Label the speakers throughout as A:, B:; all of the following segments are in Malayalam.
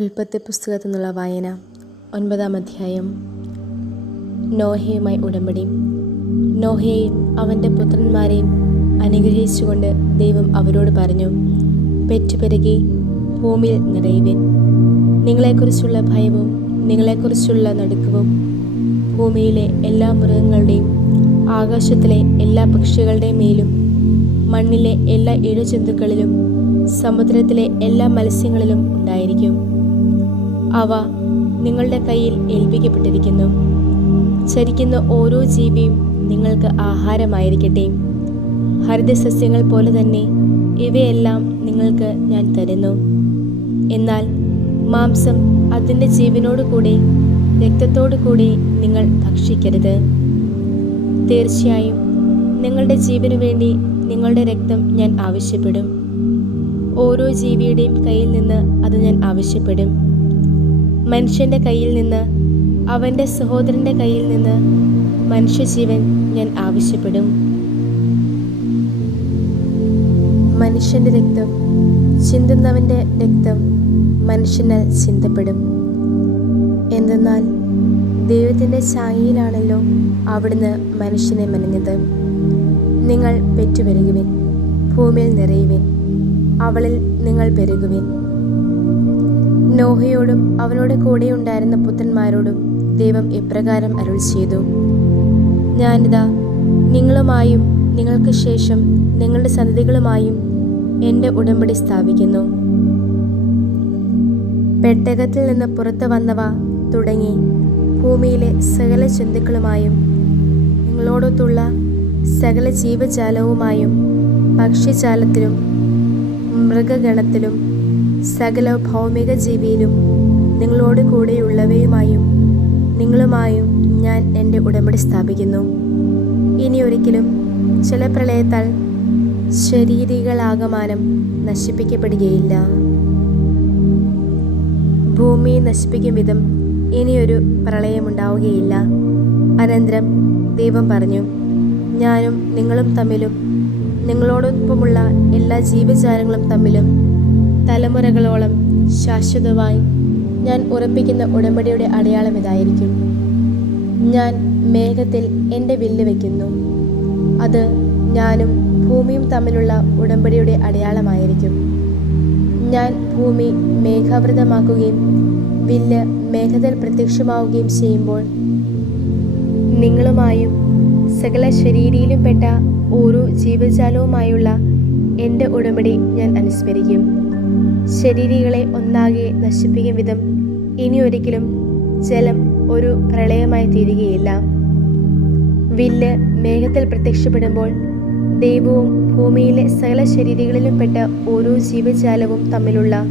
A: ഉൽപ്പത്തി പുസ്തകത്തിൽ നിന്നുള്ള വായന ഒൻപതാം അധ്യായം. നോഹയുമായി ഉടമ്പടി. നോഹയെയും അവന്റെ പുത്രന്മാരെയും അനുഗ്രഹിച്ചുകൊണ്ട് ദൈവം അവരോട് പറഞ്ഞു പെറ്റുപെരുകി ഭൂമിയിൽ നിറയുവിൻ. നിങ്ങളെക്കുറിച്ചുള്ള ഭയവും നിങ്ങളെക്കുറിച്ചുള്ള നടുക്കവും ഭൂമിയിലെ എല്ലാ മൃഗങ്ങളുടെയും ആകാശത്തിലെ എല്ലാ പക്ഷികളുടെയും മേലും മണ്ണിലെ എല്ലാ ഇഴജന്തുക്കളിലും സമുദ്രത്തിലെ എല്ലാ മത്സ്യങ്ങളിലും ഉണ്ടായിരിക്കും. അവ നിങ്ങളുടെ കയ്യിൽ ഏൽപ്പിക്കപ്പെട്ടിരിക്കുന്നു. ചരിക്കുന്ന ഓരോ ജീവിയും നിങ്ങൾക്ക് ആഹാരമായിരിക്കട്ടെ. ഹരിതസസ്യങ്ങൾ പോലെ തന്നെ ഇവയെല്ലാം നിങ്ങൾക്ക് ഞാൻ തരുന്നു. എന്നാൽ മാംസം അതിന്റെ ജീവനോടു കൂടി രക്തത്തോടു കൂടി നിങ്ങൾ ഭക്ഷിക്കരുത്. തീർച്ചയായും നിങ്ങളുടെ ജീവനു വേണ്ടി നിങ്ങളുടെ രക്തം ഞാൻ ആവശ്യപ്പെടും. ഓരോ ജീവിയുടെയും കയ്യിൽ നിന്ന് അത് ഞാൻ ആവശ്യപ്പെടും. മനുഷ്യന്റെ കയ്യിൽ നിന്ന് അവന്റെ സഹോദരന്റെ കയ്യിൽ നിന്ന് മനുഷ്യജീവൻ ഞാൻ ആവശ്യപ്പെടും. മനുഷ്യന്റെ രക്തം ചിന്തുന്നവന്റെ രക്തം മനുഷ്യനാൽ ചിന്തപ്പെടും. എന്തെന്നാൽ ദൈവത്തിന്റെ ഛായയിലാണല്ലോ അവിടുന്ന് മനുഷ്യനെ മെനഞ്ഞത്. നിങ്ങൾ പെറ്റുപെരുകുവിൻ ഭൂമിയിൽ നിറയുവിൻ അവളിൽ നിങ്ങൾ പെരുകുവിൻ. നോഹയോടും അവനോട് കൂടെ ഉണ്ടായിരുന്ന പുത്രന്മാരോടും ദൈവം ഇപ്രകാരം അരുൾ ചെയ്തു. ഞാനിതാ നിങ്ങളുമായും നിങ്ങൾക്ക് ശേഷം നിങ്ങളുടെ സന്തതികളുമായും എന്റെ ഉടമ്പടി സ്ഥാപിക്കുന്നു. പെട്ടകത്തിൽ നിന്ന് പുറത്തു വന്നവ തുടങ്ങി ഭൂമിയിലെ സകല ജന്തുക്കളുമായും നിങ്ങളോടൊത്തുള്ള സകല ജീവജാലവുമായും പക്ഷിജാലത്തിലും മൃഗഗണത്തിലും സകല ഭൗമിക ജീവിയിലും നിങ്ങളോട് കൂടെയുള്ളവയുമായും നിങ്ങളുമായും ഞാൻ എന്റെ ഉടമ്പടി സ്ഥാപിക്കുന്നു. ഇനി ഒരിക്കലും ചില ജലപ്രളയത്താൽ ശരീരികളാകമാനം നശിപ്പിക്കപ്പെടുകയില്ല. ഭൂമി നശിപ്പിക്കും വിധം ഇനിയൊരു പ്രളയമുണ്ടാവുകയില്ല. അനന്തരം ദൈവം പറഞ്ഞു ഞാനും നിങ്ങളും തമ്മിലും നിങ്ങളോടൊപ്പമുള്ള എല്ലാ ജീവജാലങ്ങളും തമ്മിലും തലമുറകളോളം ശാശ്വതമായി ഞാൻ ഉറപ്പിക്കുന്ന ഉടമ്പടിയുടെ അടയാളം ഇതായിരിക്കും. ഞാൻ മേഘത്തിൽ എന്റെ വില്ല് വയ്ക്കുന്നു അത് ഞാനും ഭൂമിയും തമ്മിലുള്ള ഉടമ്പടിയുടെ അടയാളമായിരിക്കും. ഞാൻ ഭൂമി മേഘാവൃതമാക്കുകയും വില്ല് മേഘത്തിൽ പ്രത്യക്ഷമാവുകയും ചെയ്യുമ്പോൾ നിങ്ങളുമായും സകല ശരീരയിലും പെട്ട ഓരോ ജീവജാലവുമായുള്ള എന്റെ ഉടമ്പടി ഞാൻ അനുസ്മരിക്കും. ശരീരികളെ ഒന്നാകെ നശിപ്പിക്കും വിധം ഇനി ഒരിക്കലും ജലം ഒരു പ്രളയമായി തീരുകയില്ല. വില്ല് മേഘത്തിൽ പ്രത്യക്ഷപ്പെടുമ്പോൾ ദൈവവും ഭൂമിയിലെ സകല ശരീരങ്ങളിലും പെട്ട ഓരോ ജീവജാലവും തമ്മിലുള്ള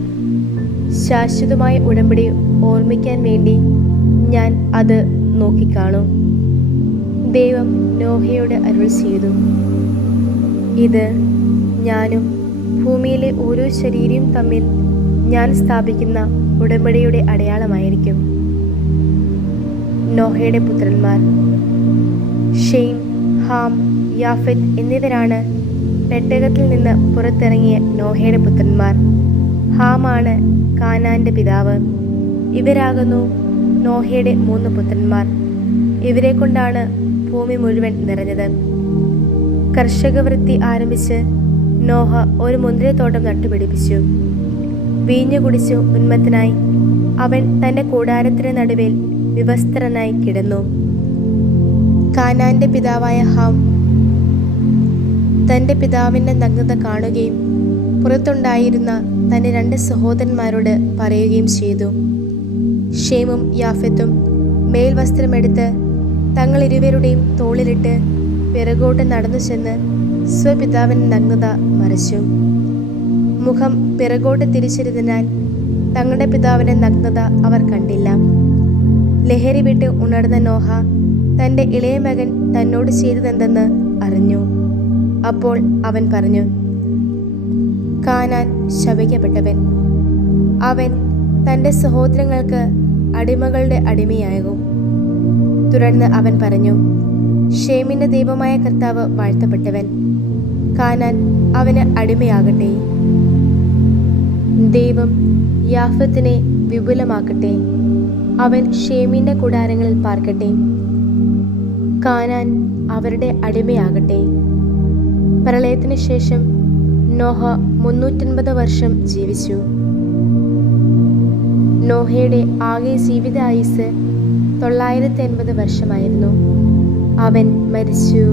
A: ശാശ്വതമായ ഉടമ്പടി ഓർമ്മിക്കാൻ വേണ്ടി ഞാൻ അത് നോക്കിക്കാണും. ദൈവം നോഹയോട് അരുൾ ചെയ്തു. ഇത് ഞാനും ഭൂമിയിലെ ഓരോ ശരീരവും തമ്മിൽ ഞാൻ സ്ഥാപിക്കുന്ന ഉടമ്പടിയുടെ അടയാളമായിരിക്കും. നോഹയുടെ പുത്രന്മാർ ഷെയ്ൻ ഹാം യാഫിത് എന്നിവരാണ് പെട്ടകത്തിൽ നിന്ന് പുറത്തിറങ്ങിയ നോഹയുടെ പുത്രന്മാർ. ഹാമാണ് കാനാന്റെ പിതാവ്. ഇവരാകുന്നു നോഹയുടെ മൂന്ന് പുത്രന്മാർ. ഇവരെ കൊണ്ടാണ് ഭൂമി മുഴുവൻ നിറഞ്ഞത്. കർഷകവൃത്തി ആരംഭിച്ച് നോഹ ഒരു മുന്തിരിത്തോട്ടം നട്ടുപിടിപ്പിച്ചു. വീഞ്ഞു കുടിച്ചു ഉന്മത്തനായി അവൻ തന്റെ കൂടാരത്തിന് നടുവിൽ വിവസ്ത്രനായി കിടന്നു. കാനാന്റെ പിതാവായ ഹാം തന്റെ പിതാവിന്റെ നഗ്നത കാണുകയും പുറത്തുണ്ടായിരുന്ന തന്റെ രണ്ട് സഹോദരന്മാരോട് പറയുകയും ചെയ്തു. ഷേമും യാഫത്തും മേൽവസ്ത്രമെടുത്ത് തങ്ങളിരുവരുടെയും തോളിലിട്ട് പിറകോട്ട് നടന്നു ചെന്ന് സ്വപിതാവിന്റെ നഗ്നത മറച്ചു മുഖം പിറകോട്ട് തിരിച്ചിരുന്നതിനാൽ തങ്ങളുടെ പിതാവിന്റെ നഗ്നത അവർ കണ്ടില്ല. ലഹരി വിട്ട് ഉണർന്ന നോഹ തന്റെ ഇളയ മകൻ തന്നോട് ചെയ്തതെന്തെന്ന് അറിഞ്ഞു. അപ്പോൾ അവൻ പറഞ്ഞു കാനാൻ ശപിക്കപ്പെട്ടവൻ. അവൻ തന്റെ സഹോദരങ്ങൾക്ക് അടിമകളുടെ അടിമയാകും. തുടർന്ന് അവൻ പറഞ്ഞു ഷേമിന്റെ ദൈവമായ കർത്താവ് വാഴ്ത്തപ്പെട്ടവൻ. കാനാൻ അവന് അടിമയാകട്ടെ. ദൈവം യാഫത്തിനെ വിപുലമാക്കട്ടെ. അവൻ ഷേമിന്റെ കൂടാരങ്ങളിൽ പാർക്കട്ടെ. കാനാൻ അവരുടെ അടിമയാകട്ടെ. പ്രളയത്തിന് ശേഷം നോഹ മുന്നൂറ്റൻപത് വർഷം ജീവിച്ചു. നോഹയുടെ ആകെ ജീവിത ആയുസ് തൊള്ളായിരത്തി എൺപത് വർഷമായിരുന്നു. അവൻ മരിച്ചു.